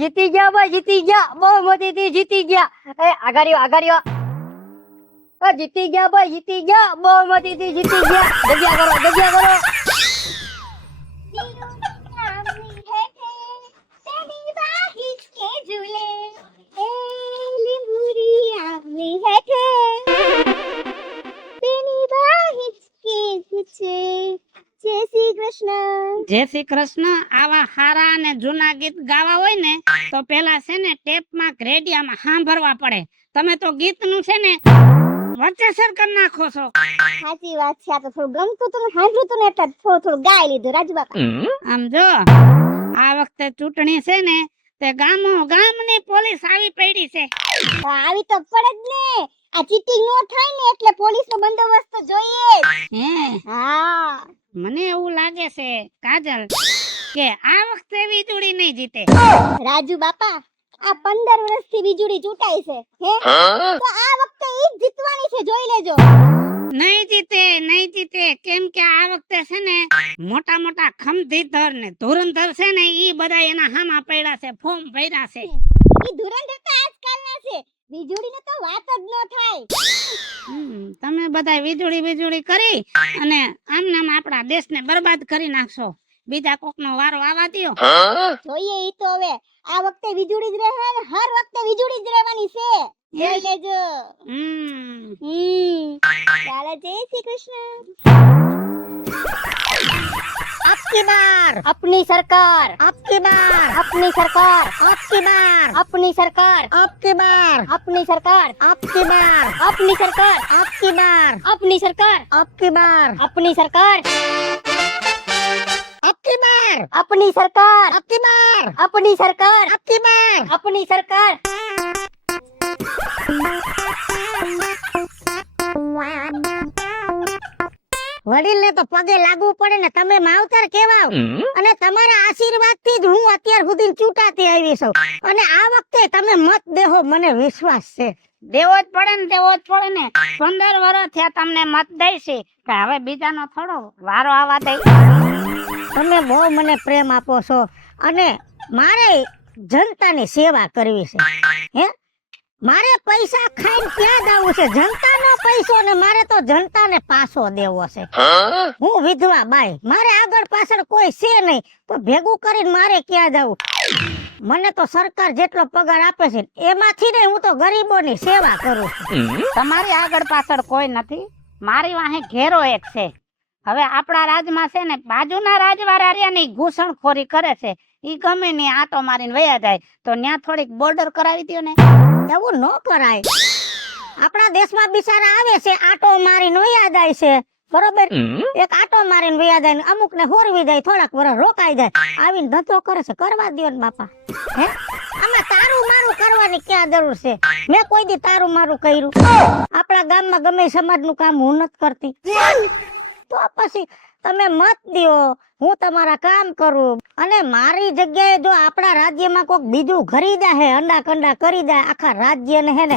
જીતી ગયા ભાઈ, જીતી ગયા, બહુમતીથી જીતી ગયા. એ આગારીઓ જીતી ગયા ભાઈ, જીતી ગયા, બહુમતીથી જીતી ગયા. જગ્યા કરો. જય શ્રી કૃષ્ણ. આવા હારા અને જૂના ગીત ગાવા હોય ને તો પેલા છે ને ટેપમાં રેડિયામાં સાંભળવા પડે. તમે તો ગીતનું છે ને વચ્ચે સર કરી નાખો છો. સાચી વાત છે. આ તો થોડું ગમતું હતું ને સાંભળ્યું હતું ને એટલે થોડું ગાઈ લીધું રાજબાપા. આમ જો આ વખતે ચૂંટણી છે ને તે ગામની પોલીસ આવી પડી છે. આવી તો પડે જ ને. આ ચીટિંગ નો થાય ને એટલે પોલીસ નો બંદોબસ્ત તો જોઈએ જ. હા, મને એવું લાગે છે કાજલ કે આ વખતે વીજળી નહીં જીતે. રાજુ બાપા, આ 15 વર્ષથી વીજળી ચૂંટાઈ છે હે, તો આ વખતે ઈ જ જીતવાની છે, જોઈ લેજો. નહીં જીતે કેમ કે આ વખતે છે ને મોટા ખમધીધર ને ધુરંધર છે ને ઈ બધા એના હામા પડ્યા છે, ફોર્મ ભર્યા છે. ઈ ધુરંધર તો આજકાલના છે, વીજળીને તો વાત જ ન થાય. તમે બધા વીજળી કરી અને આમ આપણા દેશને બરબાદ કરી નાખશો. બીજા કોકનો વારો આવવા દ્યો. જોઈએ ઈ તો હવે આ વખતે વીજળી જ રહે ને હર વખતે વીજળી જ રહેવાની છે, જોઈ લેજો. ચાલો, જય શ્રી કૃષ્ણ. આપકી બાર अपनी सरकार, आपकी बार अपनी सरकार, आपकी बार अपनी सरकार, आपकी बार अपनी सरकार, आपकी बार अपनी सरकार, आपकी बार अपनी सरकार, आपकी बार अपनी सरकार, आपकी बार अपनी सरकार, आपकी बार अपनी सरकार, आपकी बार अपनी सरकार. વડીલને તો પગે લાગવું પડે ને. તમે માવતર કેવાવ અને તમારા આશીર્વાદથી જ હું અત્યાર સુધી ચૂંટાતી આવી છું અને આ વખતે તમે મત દેહો, મને વિશ્વાસ છે. દેવો જ પડે ને 15 વર્ષ થયા તમને મત દઈશી કે હવે બીજાનો થોડો વારો આવવા દઈ. તમે બહુ મને પ્રેમ આપો છો અને મારે જનતાની સેવા કરવી છે. હે, મારે પૈસા ખાઈને ક્યાં જાવું છે? જનતાનો પૈસો ને મારે તો જનતાને પાછો દેવો છે. હું વિધવા બાઈ, મારે આગળ પાછળ કોઈ છે નહીં, તો ભેગું કરીને મારે ક્યાં જાવું? મને તો સરકાર જેટલો પગાર આપે છે એમાંથી ને હું તો ગરીબોની સેવા કરું છું. તમારી આગળ પાછળ કોઈ નથી, મારી વાહે ઘેરો એક છે. હવે આપણા રાજમાં છે ને બાજુના રાજવાળાની ઘૂસણખોરી કરે છે. ઈ ગમે ને આટો મારીને વયા જાય તો ન્યા થોડીક બોર્ડર કરાવી દયો ને. એવું ન કરાય. આપણા દેશમાં બિચારા આવે છે, આટો મારીને વયા જાય છે, બરોબર? એક આટો મારીને વયા જાય ને અમુક ને હોરવી જાય, થોડાક વર્ષ રોકાઈ જાય, આવીને ધંધો કરે છે. કરવા દો ને બાપા. હે, આમાં તારું મારું કરવાની ક્યાં જરૂર છે? મેં કોઈ દી તારું મારું કર્યું? આપણા ગામમાં ગમે સમાજનું કામ હું નથી કરતી, તો પછી તમે મત દ્યો, હું તમારા કામ કરું. અને મારી જગ્યાએ જો આપણા રાજ્યમાં કોક બીજું ઘરી દે હે, અંડા કંડા કરી દે, આખા રાજ્યને હે ને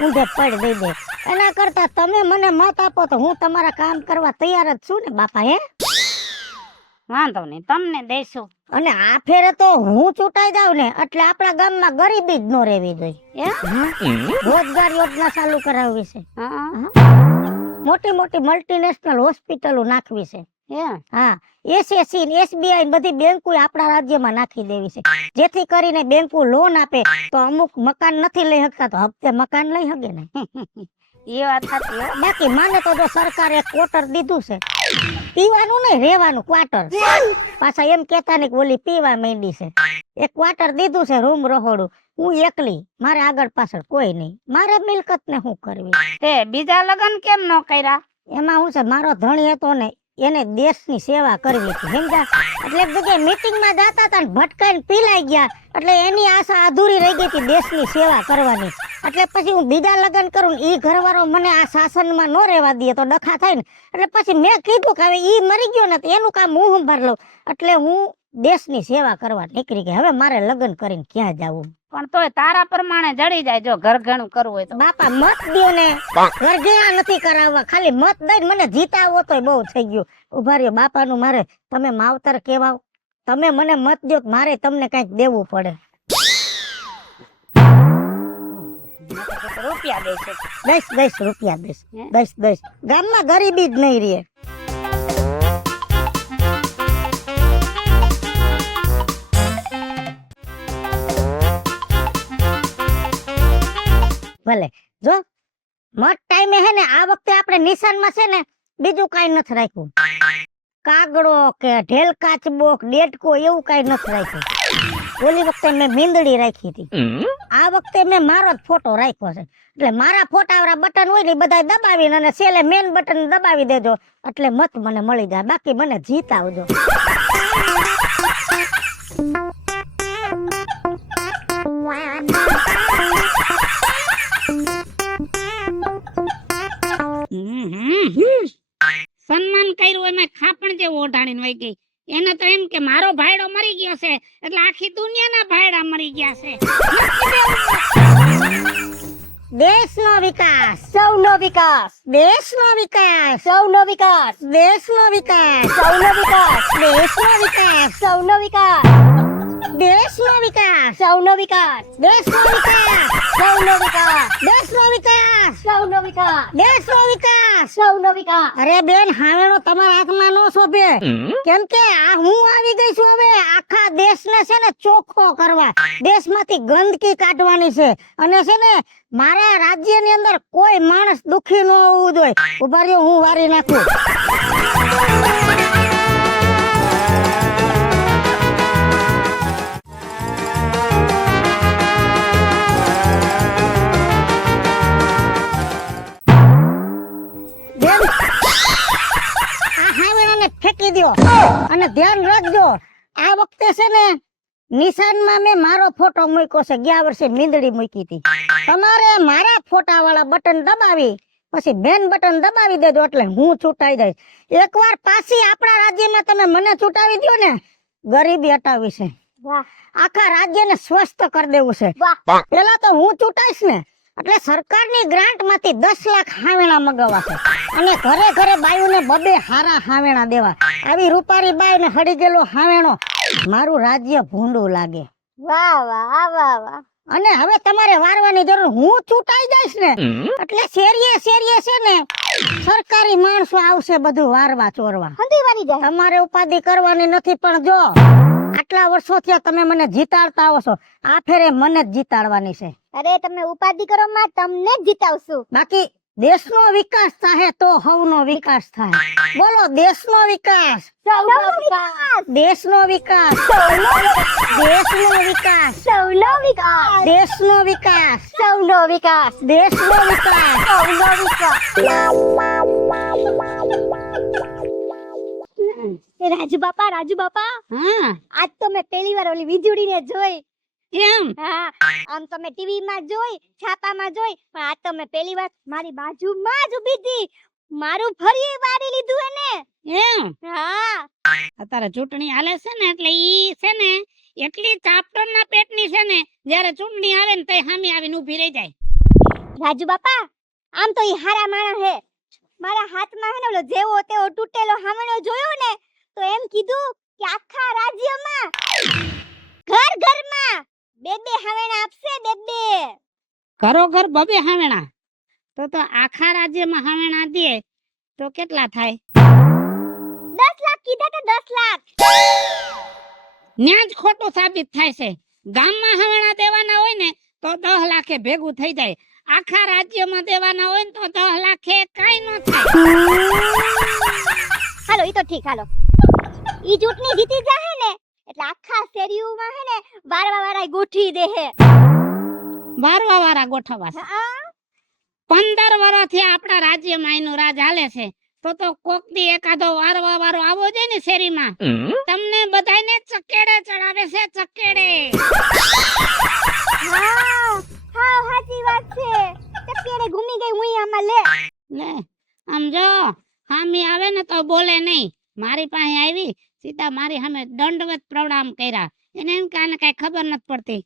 ઊંધે પડ દઈ દે, એના કરતા તમે મને મત આપો તો હું તમારા કામ કરવા તૈયાર જ છું ને બાપા. હે, વાંધો નહીં, તમને દઈશું. અને આ ફેરે તો હું ચૂંટાઈ જાઉં ને એટલે આપણા ગામમાં ગરીબી જ ન રહેવી જોઈએ. રોજગાર યોજના ચાલુ કરાવવી છે, મોટી મલ્ટીનેશનલ હોસ્પિટલો નાખવી છે. હા, એસએસસી ને એસબીઆઈ ને બધી બેંકો આપણા રાજ્યમાં નાખી દેવી છે, જેથી કરીને બેંકો લોન આપે તો અમુક મકાન નથી લઈ શકતા તો હપ્તે મકાન લઈ શકે ને. એ વાત સાચી. બાકી મને તો જો સરકારે ક્વાર્ટર દીધું છે, પીવાનું નહીં રહેવાનું ક્વાર્ટર. પાછા એમ કેતા નહીં કે ઓલી પીવા માંડી છે. એક ક્વાર્ટર દીધું છે, રૂમ રહોડું. હું એકલી, મારે આગળ પાછળ કોઈ નહીં, મારે મિલકત ને શું કરવી? તે બીજા લગન કેમ ન કર્યા? એમાં હું છે, મારો ધણી હતો ને એને દેશની સેવા કરવી હતી, સમજા? એટલે એક જગ્યાએ મીટિંગમાં જતા હતા ને ભટકાઈને પીલાઈ ગયા, એટલે એની આશા અધૂરી રહી ગઈ હતી દેશની સેવા કરવાની. એટલે પછી હું બીજા લગ્ન કરું ને ઈ ઘરવાળો મને આ શાસનમાં ન રહેવા દે તો ડખા થાય ને, એટલે પછી મેં કીધું કે હવે ઈ મરી ગયો ને એનું કામ હું સંભાળ લઉં. એટલે હું દેશની સેવા કરવા નીકળી ગઈ. હવે મારે લગ્ન કરીને ક્યાં જવું? પણ તોય તારા પ્રમાણે જડી જાય જો ઘર ઘણું કરવું હોય તો. બાપા મત દો ને, ઘરઘેરા નથી કરાવવા, ખાલી મત દઈને મને જીતાવો તોય બહુ થઈ ગયું. ઉભા રહ્યો, બાપાનું મારે તમે માવતર કેવાવ, તમે મને મત દો, મારે તમને કઈક દેવું પડે. રૂપિયા દેશે. દઈશ રૂપિયા દઈશ. હે? દઈશ ગામમાં ગરીબી જ નહીં રહે. ભલે જો મત ટાઈમે હે ને આ વખતે આપણે નિશાનમાં છે ને બીજું કાઈ નથી રાખ્યું. કાગડો કે ઢેલ કાચબો ડેટકો એવું કાઈ નથી રાખ્યું. ઓલી વખતે મેં મીંદડી રાખી હતી. આ વખતે મેં મારો જ ફોટો રાખ્યો છે. એટલે મારા ફોટાવાળા બટન હોય ને બધા દબાવીને અને છેલ્લે મેન બટન દબાવી દેજો એટલે મત મને મળી જાય. બાકી મને જીતાવજો. સન્માન કર્યું એમાં ખાપણ જે ઓઢાણીને વહી ગઈ. એને તો એમ કે મારો ભાઈડો મરી ગયો છે એટલે આખી દુનિયાના ભાઈડા મરી ગયા છે. દેશનો વિકાસ, સૌનો વિકાસ, દેશનો વિકાસ, સૌનો વિકાસ, દેશનો વિકાસ, સૌનો વિકાસ, દેશનો વિકાસ, સૌનો વિકાસ, દેશનો વિકાસ, સૌનો વિકાસ, દેશનો વિકાસ, સૌનો વિકાસ, દેશનો વિકાસ, સૌનો વિકાસ, દેશનો વિકાસ. સૌનો વિકાસ. અરે બેન હાવેણો તમારા હાથમાં નો શોભે. કેમ કે આ હું આવી ગઈ છું હવે આખા દેશને છે ને ચોખ્ખો કરવા. દેશમાંથી ગંદકી કાઢવાની છે અને છે ને મારા રાજ્યની અંદર કોઈ માણસ દુખી ન હોવું જોઈએ. ઉભા રહ્યો હું વારી નાખું. બેન, આ હાવેણાને ફેંકી દ્યો અને ધ્યાન રાખજો આ વખતે છે ને નિશાનમાં મેં મારો ફોટો મૂક્યો છે. ગયા વર્ષે મીંદડી મૂકી હતી. તમારે મારા ફોટા વાળા બટન દબાવી પછી બેન બટન દબાવી દેજો એટલે હું ચૂંટાઈ જઈશ. એકવાર પાછી આપણા રાજ્યમાં તમે મને ચૂંટાવી દો ને ગરીબી હટાવી છે. વાહ, આખા રાજ્યને સ્વસ્થ કરી દેવું છે. વાહ. પેલા તો હું ચૂંટાઈશ ને એટલે સરકારની ગ્રાન્ટ માંથી 10 લાખ હાવેણા મગાવવા છે અને ઘરે ઘરે બાયુને બબે હારા હાવેણા દેવા. આવી રૂપારી બાઈ ને હડી ગયેલો હાવેણો મારું રાજ્ય ભૂંડું લાગે. વાહ, વાહ, વાહ, વાહ. અને હવે તમારે વારવાની જરૂર. હું ચૂંટાઈ જઈશ ને એટલે શેરીએ શેરીએ છે ને સરકારી માણસો આવશે બધું વારવા ચોરવા. હંધી વારી જાય. તમારે ઉપાધિ કરવાની નથી. પણ જો આટલા વર્ષો થયા તમે મને જીતાડતા આવો છો, આ ફેરે મને જ જીતાડવાની છે. અરે તમે ઉપાધિ કરો માં તમને જ જીતાવશું. બાકી દેશનો વિકાસ થાય તો હવનો વિકાસ થાય. બોલો દેશનો વિકાસ, સૌનો વિકાસ, દેશનો વિકાસ, સૌનો વિકાસ, દેશનો વિકાસ, સૌનો વિકાસ, દેશનો વિકાસ, સૌનો વિકાસ, દેશનો વિકાસ. સૌનો વિકાસ. રાજુ બાપા, રાજુ બાપા, હા આજ તો મેં પહેલી વાર ઓલી વીજળીને જોઈ. એમ હા, આમ તો મેં ટીવી માં જોઈ, છાપામાં જોઈ, પણ આજ તો મેં પહેલી વાર મારી બાજુમાં જ ઊભી હતી. મારું ફરી વારી લીધું એને. એમ હા, અત્યારે ચૂંટણી હાલે છે ને એટલે ઈ છે ને એટલી ચાપટરના પેટની છે ને જ્યારે ચૂંટણી આવે ને તઈ સામે આવીને ઊભી રહી જાય. રાજુ બાપા, આમ તો ઈ હારા માણસ હે. મારા હાથમાં હે ને ઓલો જેવો તેવો તૂટેલો હામણો જોયો ને તો એમ કીધું કે આખા રાજ્યમાં ઘર ઘરમાં બે બે હાવેણા આપશે. બે બે ઘરો ઘર બબે હાવેણા તો આખા રાજ્યમાં હાવેણા દે તો કેટલા થાય? 10 લાખ કીધા કે 10 લાખ. ન્યા જ ખોટું સાબિત થાય છે. ગામમાં હાવેણા દેવાના હોય ને તો 10 લાખે ભેગું થઈ જાય. આખા રાજ્યમાં દેવાના હોય ને તો 10 લાખે કાઈ ન થાય. હાલો ઈ તો ઠીક. હાલો ઈ ચૂંટણી જીતી જાહે ને એટલે આખા શેરીઓમાં હે ને વારવા વાળા ગોઠવી દે હે. વારવા વાળા ગોઠવવા છે. 15 વર્ષથી આપણા રાજ્યમાં એનું રાજ હાલે છે તો કોક દી એકાદો વારવા વાળો આવો જોઈએ ને શેરીમાં. તમને બધાયને ચકેડે ચડાવે છે, ચકેડે. હા, હા સાચી વાત છે. ચકેડે ઘૂમી ગઈ હું આમાં લે. લે આમ જો હામી આવે ને તો બોલે નહીં. મારી પાસે આવી સીધા મારી સામે દંડવત પ્રણામ કર્યા. એને એમ કે આને કઈ ખબર નથી પડતી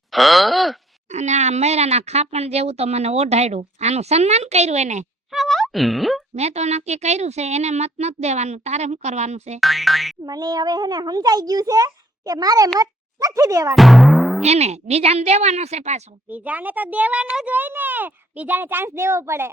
અને આ મયરાના ખાપણ જેવું તો મને ઓઢાડ્યું. આનું સન્માન કર્યું એને. મેં તો નક્કી કર્યું છે એને મત નથી દેવાનું. તારે શું કરવાનું છે? મને હવે હે ને સમજાઈ ગયું છે કે મારે મત નથી દેવાનો. એને બીજાને દેવાનો છે પાછો. બીજાને તો દેવાનો જ હોય ને, બીજાને ચાન્સ દેવો પડે.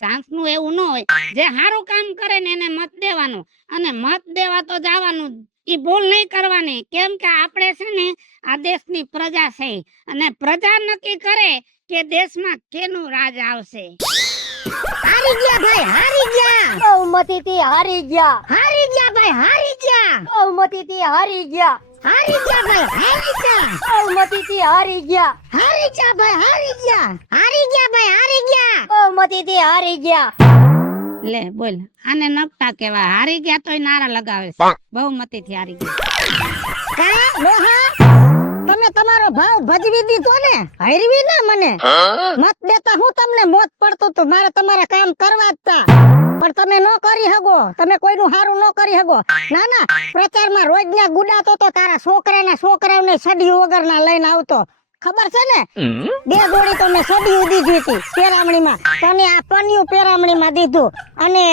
ચાન્સ નું એવું ન હોય, જે સારું કામ કરે ને એને મત દેવાનું, અને મત દેવા તો જવાનું જ. ઈ ભૂલ નહીં કરવાની, કેમ કે આપણે છે ને આ દેશની પ્રજા છે, અને પ્રજા નક્કી કરે કે દેશમાં કેનું રાજ આવશે. હારી ગયા ભાઈ, હારી ગયા, બહુમતીથી હારી ગયા, હારી ગયા ભાઈ, હારી ગયા, બહુમતીથી હારી ગયા, હારી ગયા ભાઈ, હારી ગયા, બહુમતીથી હારી ગયા, હારી ગયા ભાઈ, હારી ગયા, હારી ગયા ભાઈ, હારી ગયા. બહુમતીથી હારી ગયા. લે બોલ, આને નકટા કેવાય. હારી ગયા તોય નારા લગાવે છે, બહુમતી થી હારી ગયા. કા ડોહા, તમે તમારો ભાવ ભજવી દીધો ને, હરવી ના મને. મત દેતા હું તમને મોત પડતું તું, મારે તમારા કામ કરવા જ તા, પણ તમે ન કરી શકો, તમે કોઈનું હારું ન કરી શકો. ના ના, પ્રચારમાં રોજના ગુડાતો તો તારા છોકરાના છોકરાઓને સડિયું વગરના લઈને આવતો, ખબર છે ને? 2 જોડી તો મેં સડિયું દીધી હતી પેરામણીમાં, તને આ પન્યું પેરામણીમાં દીધું, અને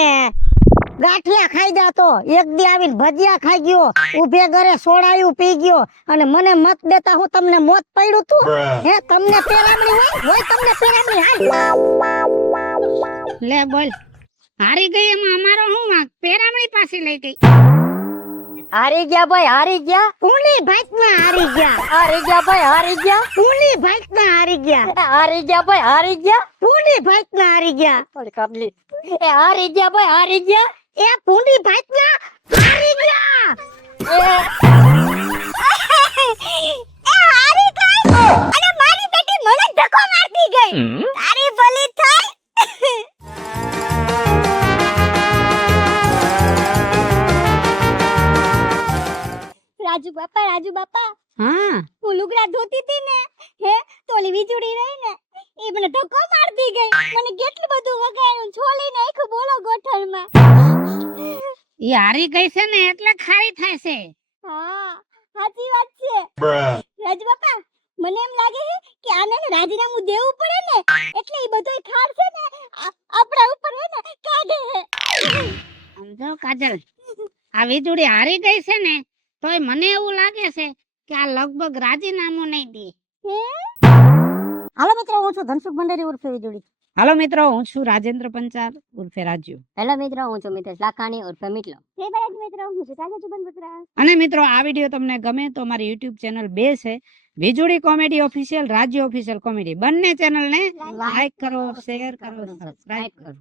ગાંઠિયા ખાઈ જાતો. એક દી આવીને ભજીયા ખાઈ ગયો, ઉભે ઘરે સોડાયું પી ગયો, અને મને મત દેતા હું તમને મોત પડ્યું તું. હે, તમને પેરામણી હોય તમને પેરામણી. હાલ લે બોલ, હારી ગઈ એમાં અમારો શું વાંક? પેરામણી પાસે લઈ ગઈ. હારી ગયા ભાઈ, હારી ગયા, ઊંડી ભાઈમાં હારી ગયા, હારી ગયા ભાઈ, હારી ગયા, ઊંડી ભાઈમાં હારી ગયા, હારી ગયા ભાઈ, હારી ગયા. ઊંડી ભાઈમાં હારી ગયા, ઓલી કાબલી. એ હારી ગયા ભાઈ, હારી ગયા. એ પૂંડી ભાઈમાં હારી ગયા. એ હારી ગઈ, અને મારી બેટી મને ધક્કો મારતી ગઈ. તારી ભલી થાય. રાજુ બાપા, રાજુ બાપા, હા, હું લુગડા ધોતી હતી ને, હે, તો ઓલી વીજળી રહી ને, એ મને ધક્કો મારતી ગઈ. મને કેટલું બધું વગાડ્યું, છોલી નાખ્યું બોલો ગોઠણમાં. ઈ હારી ગઈ છે ને એટલે ખારી થાય છે. હા, સાચી વાત છે. રાજુ બાપા, મને એમ લાગે છે કે આને ને રાજીનામું દેવું પડે ને, એટલે એ બધોય ખાર છે ને આપણા ઉપર હે ને કાઢે છે. સમજો કાજલ, આ વીજળી હારી ગઈ છે ને, તોય મને એવું લાગે છે કે આ લગભગ રાજીનામું નહીં દે. હાલો મિત્રો, હું છું ધનસુખ ભંડારી ઉર્ફે વીજળી. હાલો મિત્રો, હું છું રાજેન્દ્ર પંચાલ ઉર્ફે રાજ્યુ. હેલો મિત્રો, હું છું મિતેશ લાખાણી ઉર્ફે મિટલો. જય ભારત મિત્રો, હું છું સાગર ચુબન બત્રા. અને મિત્રો, આ વિડીયો તમને ગમે તો મારી YouTube ચેનલ 2 છે, વીજળી કોમેડી ઓફિશિયલ, રાજ્ય ઓફિશિયલ કોમેડી. બંને ચેનલ ને લાઈક કરો, શેર કરો, સબસ્ક્રાઇબ કરો.